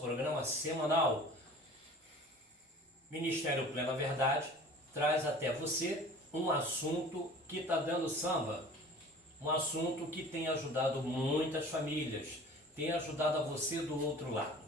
programa semanal. Ministério Plena Verdade traz até você um assunto que está dando samba, um assunto que tem ajudado muitas famílias, tem ajudado a você do outro lado.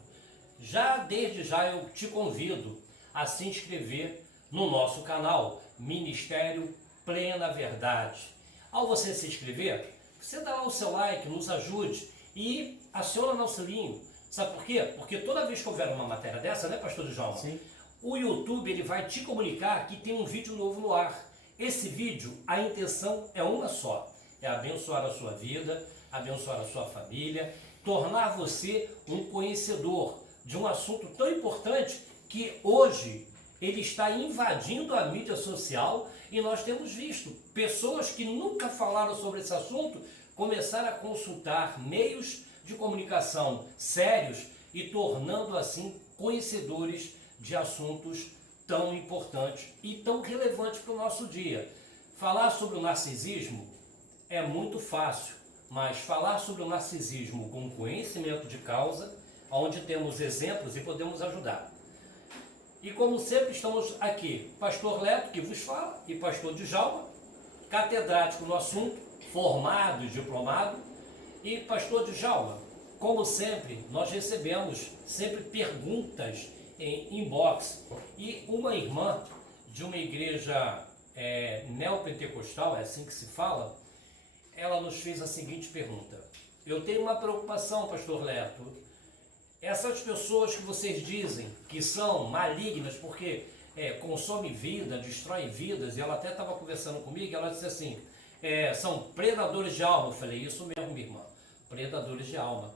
Desde já eu te convido a se inscrever no nosso canal Ministério Plena Verdade. Ao você se inscrever, você dá lá o seu like, nos ajude e aciona nosso sininho. Sabe por quê? Porque toda vez que houver uma matéria dessa, né, pastor Djalma? Sim. O YouTube ele vai te comunicar que tem um vídeo novo no ar. Esse vídeo, a intenção é uma só, é abençoar a sua vida, abençoar a sua família, tornar você um conhecedor de um assunto tão importante que hoje ele está invadindo a mídia social e nós temos visto pessoas que nunca falaram sobre esse assunto começar a consultar meios de comunicação sérios e tornando assim conhecedores de assuntos tão importantes e tão relevantes para o nosso dia. Falar sobre o narcisismo é muito fácil, mas falar sobre o narcisismo com conhecimento de causa, onde temos exemplos e podemos ajudar. E como sempre estamos aqui, pastor Leto, que vos fala, e pastor Djalma, catedrático no assunto, formado e diplomado. E pastor Djalma, como sempre, nós recebemos sempre perguntas em inbox. E uma irmã de uma igreja neopentecostal, é assim que se fala, ela nos fez a seguinte pergunta: eu tenho uma preocupação, pastor Leto. Essas pessoas que vocês dizem que são malignas porque consomem vida, destroem vidas, e ela até estava conversando comigo, ela disse assim, são predadores de alma. Eu falei, isso mesmo, minha irmã, predadores de alma.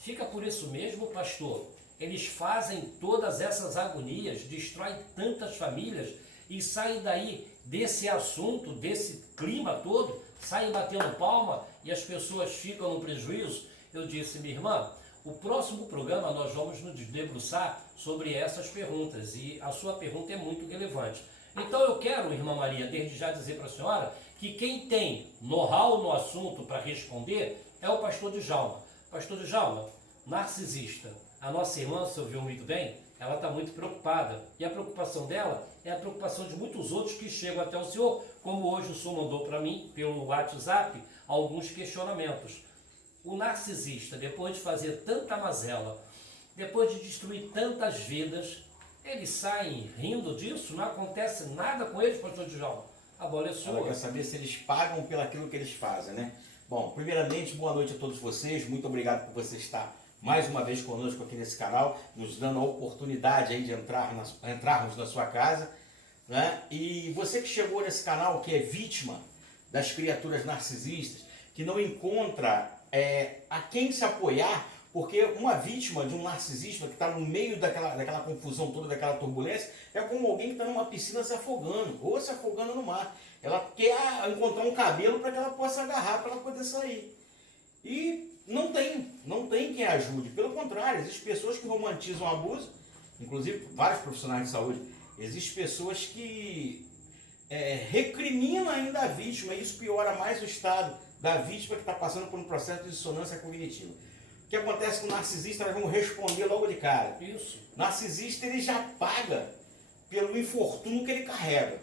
Fica por isso mesmo, pastor? Eles fazem todas essas agonias, destroem tantas famílias e saem daí desse assunto, desse clima todo, saem batendo palma e as pessoas ficam no prejuízo. Eu disse, minha irmã, o próximo programa nós vamos nos debruçar sobre essas perguntas e a sua pergunta é muito relevante. Então eu quero, irmã Maria, desde já dizer para a senhora que quem tem know-how no assunto para responder é o pastor Djalma. Pastor Djalma, narcisista. A nossa irmã, você ouviu muito bem, ela está muito preocupada. E a preocupação dela é a preocupação de muitos outros que chegam até o senhor, como hoje o senhor mandou para mim, pelo WhatsApp, alguns questionamentos. O narcisista, depois de fazer tanta mazela, depois de destruir tantas vidas, eles saem rindo disso? Não acontece nada com eles, pastor Djalma? A bola é sua. Ela quer saber se eles pagam pelo aquilo que eles fazem, né? Bom, primeiramente, boa noite a todos vocês. Muito obrigado por você estar mais uma vez conosco aqui nesse canal, nos dando a oportunidade aí de entrarmos na sua casa, né? E você que chegou nesse canal, que é vítima das criaturas narcisistas, que não encontra a quem se apoiar, porque uma vítima de um narcisista que está no meio daquela confusão toda, daquela turbulência, é como alguém que está numa piscina se afogando, ou se afogando no mar. Ela quer encontrar um cabelo para que ela possa agarrar, para ela poder sair. E não tem quem ajude. Pelo contrário, existem pessoas que romantizam o abuso, inclusive vários profissionais de saúde. Existem pessoas que recriminam ainda a vítima, e isso piora mais o estado da vítima que está passando por um processo de dissonância cognitiva. O que acontece com o narcisista, nós vamos responder logo de cara. Isso. Narcisista, ele já paga pelo infortúnio que ele carrega,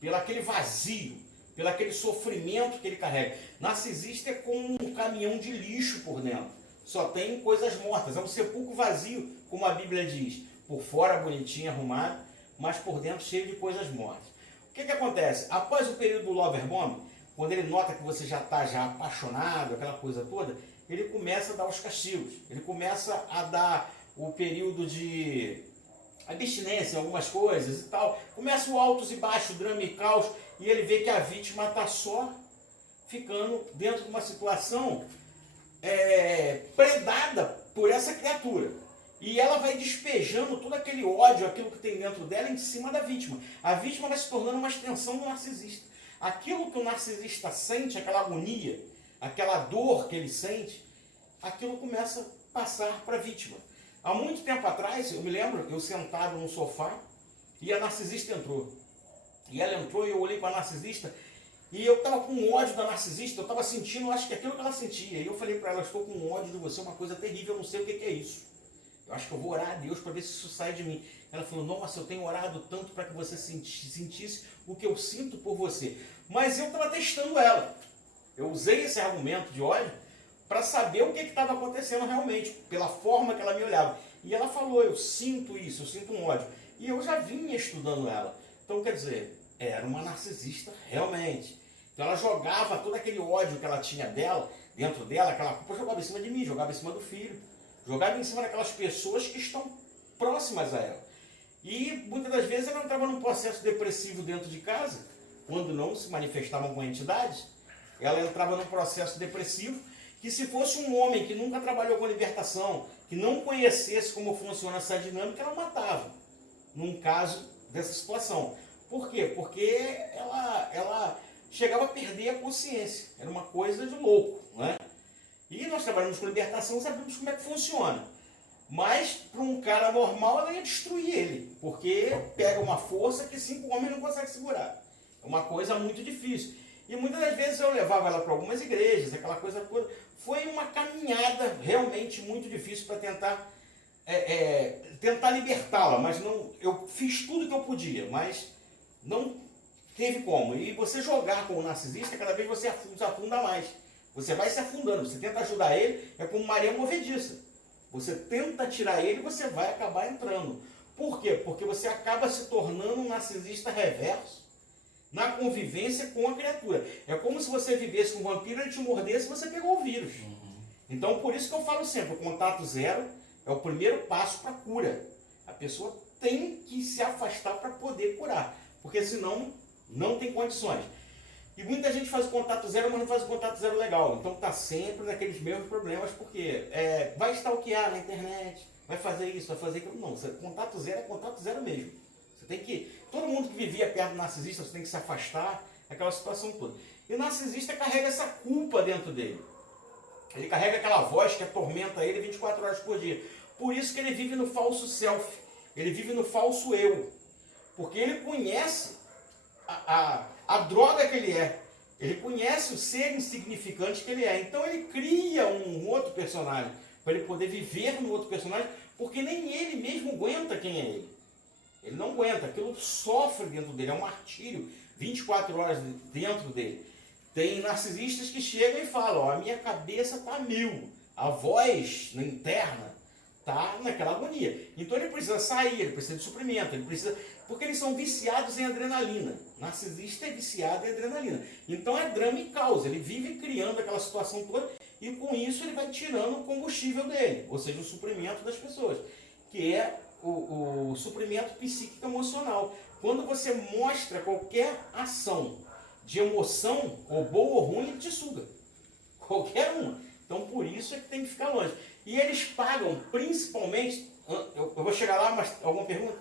pelo aquele vazio, pelo aquele sofrimento que ele carrega. Narcisista é como um caminhão de lixo por dentro. Só tem coisas mortas. É um sepulcro vazio, como a Bíblia diz. Por fora bonitinho, arrumado, mas por dentro cheio de coisas mortas. O que acontece? Após o período do lover bomb, quando ele nota que você já está apaixonado, aquela coisa toda, ele começa a dar os castigos. Ele começa a dar o período de abstinência em algumas coisas e tal. Começa o altos e baixos, drama e caos, e ele vê que a vítima está só ficando dentro de uma situação predada por essa criatura. E ela vai despejando todo aquele ódio, aquilo que tem dentro dela, em cima da vítima. A vítima vai se tornando uma extensão do narcisista. Aquilo que o narcisista sente, aquela agonia, aquela dor que ele sente, aquilo começa a passar para a vítima. Há muito tempo atrás, eu me lembro, eu sentado no sofá, e a narcisista entrou. E ela entrou e eu olhei para a narcisista, e eu estava com ódio da narcisista, eu estava sentindo, acho que aquilo que ela sentia. E eu falei para ela, estou com ódio de você, uma coisa terrível, eu não sei o que é isso. Eu acho que eu vou orar a Deus para ver se isso sai de mim. Ela falou, nossa, eu tenho orado tanto para que você sentisse o que eu sinto por você. Mas eu estava testando ela. Eu usei esse argumento de ódio para saber o que estava acontecendo realmente, pela forma que ela me olhava. E ela falou, eu sinto isso, eu sinto um ódio. E eu já vinha estudando ela. Então, quer dizer, era uma narcisista realmente. Então ela jogava todo aquele ódio que ela tinha dela, dentro dela, aquela culpa, jogava em cima de mim, jogava em cima do filho, jogava em cima daquelas pessoas que estão próximas a ela. E muitas das vezes ela entrava num processo depressivo dentro de casa, quando não se manifestavam com entidades, ela entrava num processo depressivo, que se fosse um homem que nunca trabalhou com libertação, que não conhecesse como funciona essa dinâmica, ela matava, num caso dessa situação. Por quê? Porque ela chegava a perder a consciência, era uma coisa de louco, né? E nós trabalhamos com libertação, sabemos como é que funciona. Mas para um cara normal ela ia destruir ele, porque pega uma força que 5 homens não conseguem segurar. É uma coisa muito difícil. E muitas das vezes eu levava ela para algumas igrejas, aquela coisa toda. Foi uma caminhada realmente muito difícil para tentar libertá-la, mas não, eu fiz tudo que eu podia, mas não teve como. E você jogar com o narcisista, cada vez você se afunda mais. Você vai se afundando, você tenta ajudar ele, é como Maria movediça. Você tenta tirar ele, você vai acabar entrando. Por quê? Porque você acaba se tornando um narcisista reverso na convivência com a criatura. É como se você vivesse com um vampiro, ele te mordesse e você pegou o vírus. Então, por isso que eu falo sempre, o contato zero é o primeiro passo para a cura. A pessoa tem que se afastar para poder curar, porque senão não tem condições. E muita gente faz o contato zero, mas não faz o contato zero legal. Então está sempre naqueles mesmos problemas, porque vai stalkear na internet, vai fazer isso, vai fazer aquilo. Não, contato zero é contato zero mesmo. Você tem que... Todo mundo que vivia perto do narcisista, você tem que se afastar, aquela situação toda. E o narcisista carrega essa culpa dentro dele. Ele carrega aquela voz que atormenta ele 24 horas por dia. Por isso que ele vive no falso self, ele vive no falso eu. Porque ele conhece a droga que ele é. Ele conhece o ser insignificante que ele é. Então ele cria um outro personagem para ele poder viver no outro personagem, porque nem ele mesmo aguenta quem é ele. Ele não aguenta, aquilo sofre dentro dele, é um martírio 24 horas dentro dele. Tem narcisistas que chegam e falam, ó, a minha cabeça está a 1000, a voz interna está naquela agonia. Então ele precisa sair, ele precisa de suprimento, ele precisa... Porque eles são viciados em adrenalina. Narcisista é viciado em adrenalina. Então é drama e causa. Ele vive criando aquela situação toda e com isso ele vai tirando o combustível dele, ou seja, o suprimento das pessoas, que é o suprimento psíquico emocional. Quando você mostra qualquer ação de emoção, ou boa ou ruim, ele te suga. Qualquer uma. Então por isso é que tem que ficar longe. E eles pagam principalmente... Eu vou chegar lá, mas alguma pergunta?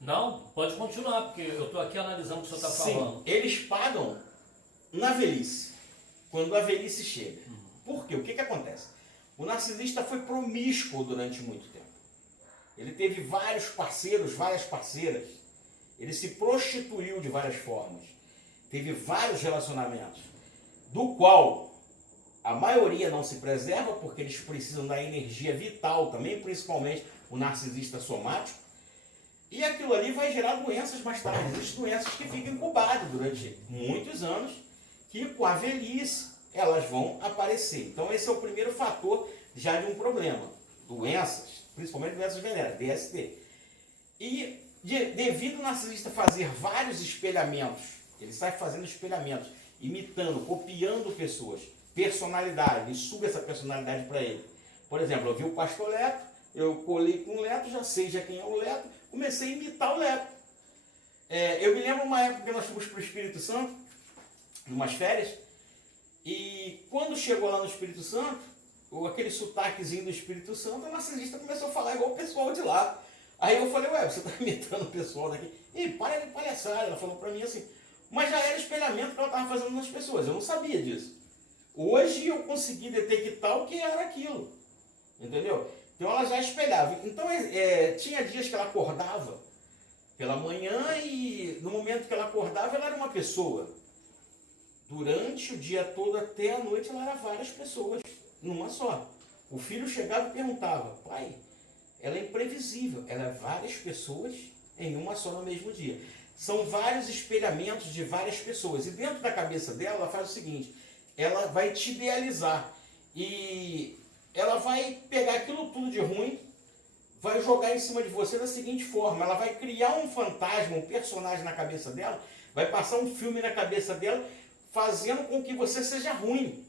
Não, pode continuar, porque eu estou aqui analisando o que o senhor está falando. Eles pagam na velhice, quando a velhice chega. Por quê? O que acontece? O narcisista foi promíscuo durante muito tempo. Ele teve vários parceiros, várias parceiras. Ele se prostituiu de várias formas. Teve vários relacionamentos, do qual a maioria não se preserva, porque eles precisam da energia vital também, principalmente o narcisista somático. E aquilo ali vai gerar doenças mais tarde. Existem doenças que ficam incubadas durante muitos anos, que com a velhice elas vão aparecer. Então esse é o primeiro fator já de um problema. Doenças, principalmente doenças venéreas, DST. E devido ao narcisista fazer vários espelhamentos, ele sai fazendo espelhamentos, imitando, copiando pessoas, personalidade, e suga essa personalidade para ele. Por exemplo, eu vi o pastor Leto, eu colei com o Leto, já sei já quem é o Leto, comecei a imitar o Leto. Eu me lembro uma época que nós fomos para o Espírito Santo, em umas férias, e quando chegou lá no Espírito Santo, aquele sotaquezinho do Espírito Santo, o narcisista começou a falar igual o pessoal de lá. Aí eu falei, ué, você está imitando o pessoal daqui? Ih, para de palhaçada. Ela falou para mim assim, mas já era experimento que ela estava fazendo nas pessoas, eu não sabia disso. Hoje eu consegui detectar o que era aquilo, entendeu? Então ela já espelhava. Então tinha dias que ela acordava pela manhã e no momento que ela acordava ela era uma pessoa. Durante o dia todo até a noite ela era várias pessoas, numa só. O filho chegava e perguntava, pai, ela é imprevisível, ela é várias pessoas em uma só no mesmo dia. São vários espelhamentos de várias pessoas. E dentro da cabeça dela, ela faz o seguinte, ela vai te idealizar. E ela vai pegar aquilo tudo de ruim, vai jogar em cima de você da seguinte forma, ela vai criar um fantasma, um personagem na cabeça dela, vai passar um filme na cabeça dela, fazendo com que você seja ruim.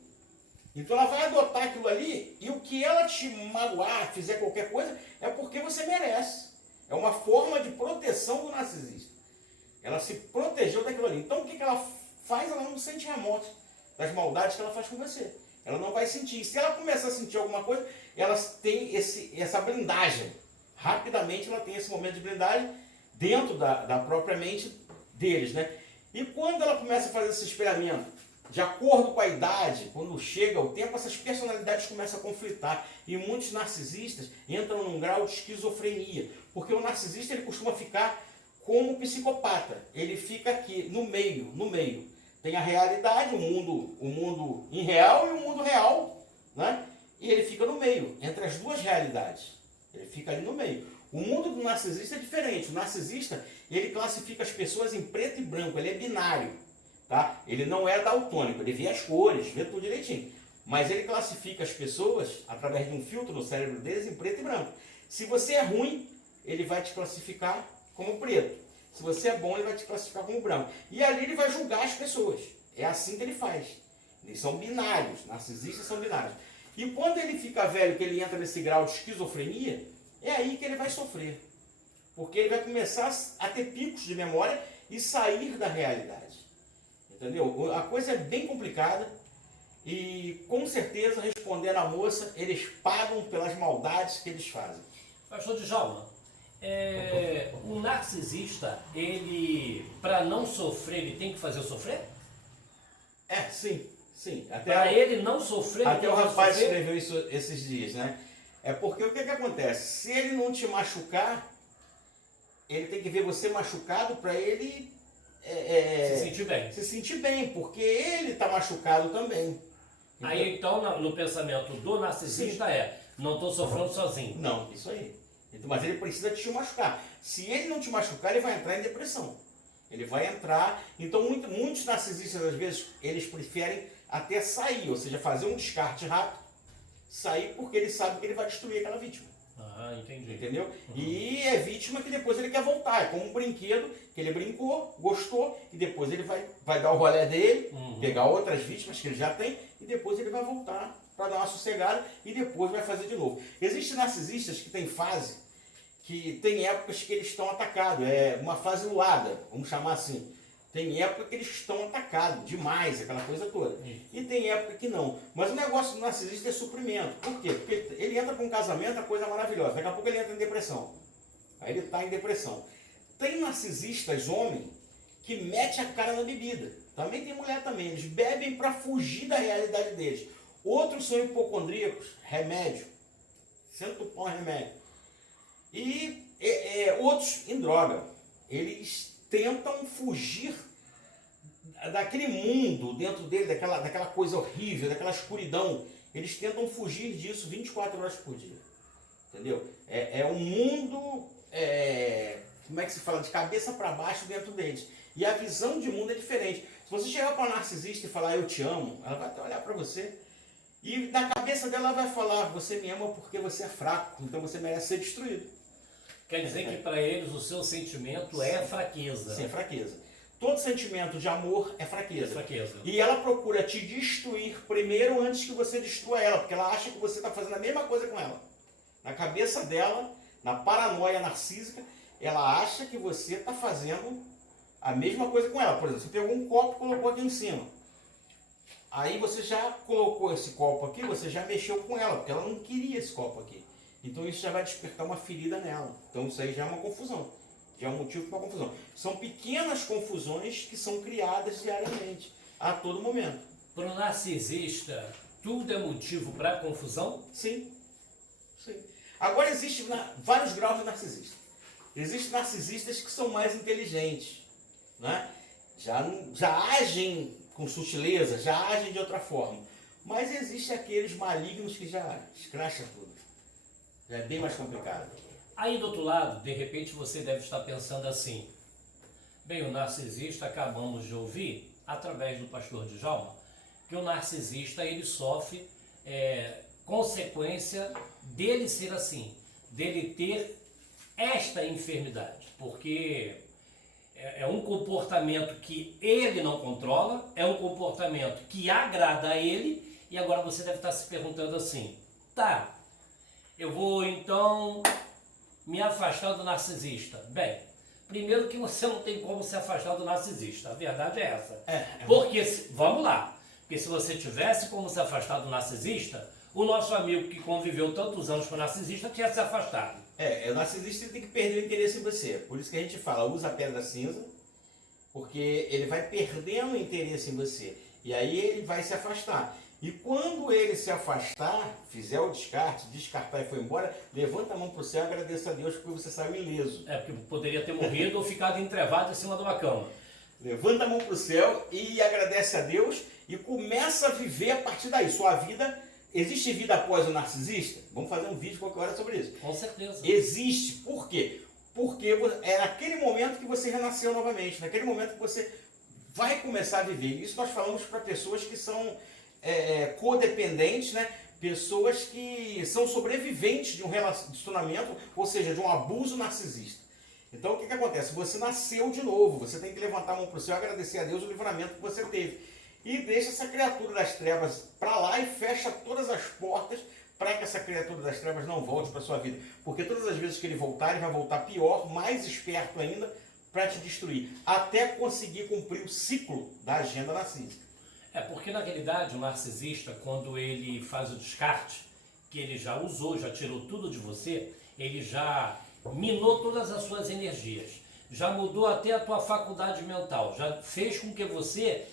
Então ela vai adotar aquilo ali, e o que ela te magoar, fizer qualquer coisa, é porque você merece. É uma forma de proteção do narcisista. Ela se protegeu daquilo ali. Então o que ela faz? Ela não sente remorso das maldades que ela faz com você. Ela não vai sentir. Se ela começar a sentir alguma coisa, ela tem essa blindagem. Rapidamente ela tem esse momento de blindagem dentro da própria mente deles, né? E quando ela começa a fazer esse espelhamento, de acordo com a idade, quando chega o tempo, essas personalidades começam a conflitar. E muitos narcisistas entram num grau de esquizofrenia. Porque o narcisista ele costuma ficar como psicopata. Ele fica aqui, no meio. Tem a realidade, o mundo irreal e o mundo real, né? E ele fica no meio, entre as duas realidades. Ele fica ali no meio. O mundo do narcisista é diferente. O narcisista, ele classifica as pessoas em preto e branco, ele é binário. Tá? Ele não é daltônico, ele vê as cores, vê tudo direitinho. Mas ele classifica as pessoas, através de um filtro no cérebro deles, em preto e branco. Se você é ruim, ele vai te classificar como preto. Se você é bom, ele vai te classificar como branco. E ali ele vai julgar as pessoas. É assim que ele faz. Eles são binários, narcisistas são binários. E quando ele fica velho, que ele entra nesse grau de esquizofrenia, é aí que ele vai sofrer. Porque ele vai começar a ter picos de memória e sair da realidade. Entendeu? A coisa é bem complicada e, com certeza, respondendo à moça, eles pagam pelas maldades que eles fazem. Pastor Djalma, o narcisista, ele, para não sofrer, ele tem que fazer eu sofrer? Sim. Para ele não sofrer, até ele o tem que rapaz sofrer? escreveu isso esses dias, né? É porque o que acontece? Se ele não te machucar, ele tem que ver você machucado para ele Se sentir bem. porque ele está machucado também. Aí então, no pensamento do narcisista não estou sofrendo sozinho. Não, isso aí. Então, mas ele precisa te machucar. Se ele não te machucar, ele vai entrar em depressão. Ele vai entrar... Então, muitos narcisistas, às vezes, eles preferem até sair, ou seja, fazer um descarte rápido, sair porque ele sabe que ele vai destruir aquela vítima. Ah, entendi. Entendeu? E é vítima que depois ele quer voltar. É como um brinquedo que ele brincou, gostou, e depois ele vai dar o rolê dele, pegar outras vítimas que ele já tem, e depois ele vai voltar para dar uma sossegada e depois vai fazer de novo. Existem narcisistas que têm fase, que tem épocas que eles estão atacados. É uma fase luada, vamos chamar assim. Tem época que eles estão atacados demais, aquela coisa toda. E tem época que não. Mas o negócio do narcisista é suprimento. Por quê? Porque ele entra com um casamento, a coisa é maravilhosa. Daqui a pouco ele entra em depressão. Aí ele está em depressão. Tem narcisistas, homem, que mete a cara na bebida. Também tem mulher também. Eles bebem para fugir da realidade deles. Outros são hipocondríacos, remédio. Senta o pão remédio. E outros em droga. Eles tentam fugir daquele mundo dentro dele, daquela coisa horrível, daquela escuridão. Eles tentam fugir disso 24 horas por dia. Entendeu? É um mundo, como é que se fala, de cabeça para baixo dentro deles. E a visão de mundo é diferente. Se você chegar para uma narcisista e falar, eu te amo, ela vai até olhar para você. E na cabeça dela ela vai falar, você me ama porque você é fraco, então você merece ser destruído. Quer dizer que para eles o seu sentimento é fraqueza. Sim, é fraqueza. Todo sentimento de amor é fraqueza. É fraqueza. E ela procura te destruir primeiro antes que você destrua ela, porque ela acha que você está fazendo a mesma coisa com ela. Na cabeça dela, na paranoia narcísica, ela acha que você está fazendo a mesma coisa com ela. Por exemplo, você pegou um copo e colocou aqui em cima. Aí você já colocou esse copo aqui, você já mexeu com ela, porque ela não queria esse copo aqui. Então isso já vai despertar uma ferida nela. Então isso aí já é uma confusão. Já é um motivo para uma confusão. São pequenas confusões que são criadas diariamente, a todo momento. Para o narcisista, tudo é motivo para confusão? Sim. Agora existem vários graus de narcisista. Existem narcisistas que são mais inteligentes, né? Já agem com sutileza, já agem de outra forma. Mas existem aqueles malignos que já escracham tudo. Já é bem mais complicado. Aí do outro lado, de repente você deve estar pensando assim, bem, o narcisista, acabamos de ouvir, através do pastor Djalma, que o narcisista ele sofre consequência dele ser assim, dele ter esta enfermidade, porque é um comportamento que ele não controla, é um comportamento que agrada a ele, e agora você deve estar se perguntando assim, tá, eu vou então me afastar do narcisista. Bem, primeiro que você não tem como se afastar do narcisista, a verdade é essa. Porque, vamos lá, porque se você tivesse como se afastar do narcisista, o nosso amigo que conviveu tantos anos com o narcisista tinha se afastado. O narcisista ele tem que perder o interesse em você. Por isso que a gente fala, usa a pedra cinza, porque ele vai perdendo o interesse em você. E aí ele vai se afastar. E quando ele se afastar, fizer o descarte, descartar e for embora, levanta a mão para o céu e agradeça a Deus porque você saiu ileso. Porque poderia ter morrido ou ficado entrevado em cima de uma cama. Levanta a mão para o céu e agradece a Deus e começa a viver a partir daí. Sua vida, existe vida após o narcisista? Vamos fazer um vídeo qualquer hora sobre isso. Com certeza. Existe. Por quê? Porque é naquele momento que você renasceu novamente, naquele momento que você vai começar a viver. Isso nós falamos para pessoas que são codependentes, né? Pessoas que são sobreviventes de um relacionamento, ou seja, de um abuso narcisista. Então o que acontece? Você nasceu de novo, você tem que levantar a mão para o céu e agradecer a Deus o livramento que você teve. E deixa essa criatura das trevas para lá e fecha todas as portas para que essa criatura das trevas não volte para a sua vida. Porque todas as vezes que ele voltar, ele vai voltar pior, mais esperto ainda, para te destruir. Até conseguir cumprir o ciclo da agenda narcísica. Porque na realidade o narcisista, quando ele faz o descarte, que ele já usou, já tirou tudo de você, ele já minou todas as suas energias, já mudou até a tua faculdade mental, já fez com que você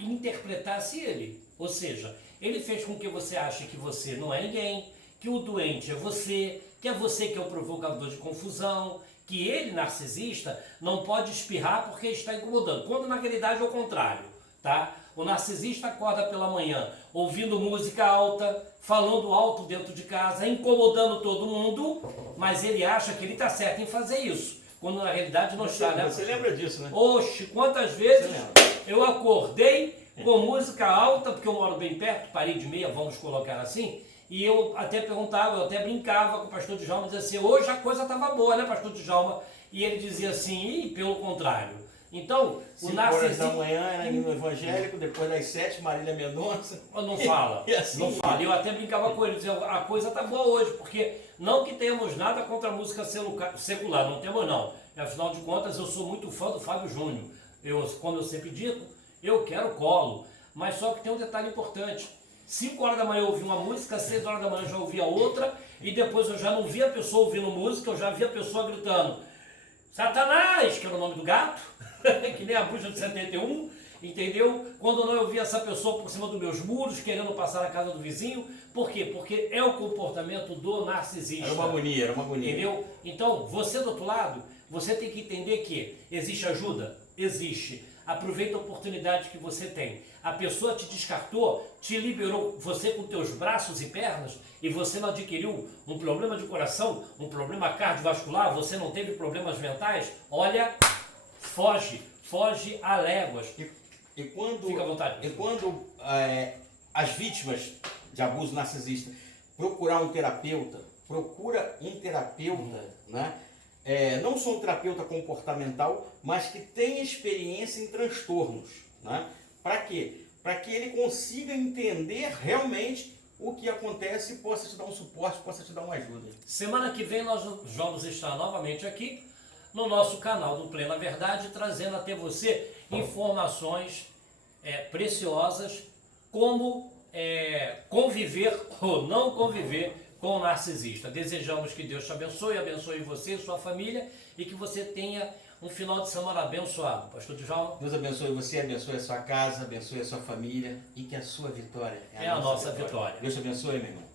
interpretasse ele. Ou seja, ele fez com que você ache que você não é ninguém, que o doente é você que é o provocador de confusão, que ele, narcisista, não pode espirrar porque está incomodando, quando na realidade é o contrário. Tá? O narcisista acorda pela manhã ouvindo música alta, falando alto dentro de casa, incomodando todo mundo, mas ele acha que ele está certo em fazer isso, quando na realidade não está, né? Você lembra disso, né? Oxe, quantas vezes eu acordei com música alta, porque eu moro bem perto, parede meia, vamos colocar assim, e eu até perguntava, eu até brincava com o pastor Djalma, dizia assim, hoje a coisa estava boa, né, pastor Djalma? E ele dizia assim, pelo contrário. Então, o narcisista... 5 horas da manhã era no evangélico, depois das 7, Marília Mendonça. Não fala, assim, não fala. Eu até brincava com ele, dizia, a coisa tá boa hoje, porque não que tenhamos nada contra a música secular, não temos não. Afinal de contas, eu sou muito fã do Fábio Júnior. Como eu sempre digo, eu quero colo. Mas só que tem um detalhe importante. 5 horas da manhã eu ouvi uma música, 6 horas da manhã eu já ouvia outra, e depois eu já não via a pessoa ouvindo música, eu já via a pessoa gritando, Satanás, que era o nome do gato, que nem a bruxa de 71, entendeu? Quando não eu via essa pessoa por cima dos meus muros, querendo passar na casa do vizinho. Por quê? Porque é o comportamento do narcisista. Era uma agonia, era uma agonia. Entendeu? Então, você do outro lado, você tem que entender que existe ajuda? Existe. Aproveita a oportunidade que você tem. A pessoa te descartou, te liberou, você com teus braços e pernas, e você não adquiriu um problema de coração, um problema cardiovascular, você não teve problemas mentais, olha, foge a léguas. E quando, fica à vontade. E quando as vítimas de abuso narcisista procura um terapeuta, né? Não só um terapeuta comportamental, mas que tem experiência em transtornos. Né? Para quê? Para que ele consiga entender realmente o que acontece e possa te dar um suporte, possa te dar uma ajuda. Semana que vem nós vamos estar novamente aqui no nosso canal do Plena Verdade, trazendo até você informações preciosas como conviver ou não conviver com o narcisista. Desejamos que Deus te abençoe você e sua família, e que você tenha um final de semana abençoado. Pastor Djalma. Deus abençoe você, abençoe a sua casa, abençoe a sua família, e que a sua vitória é a nossa vitória. Deus te abençoe, meu irmão.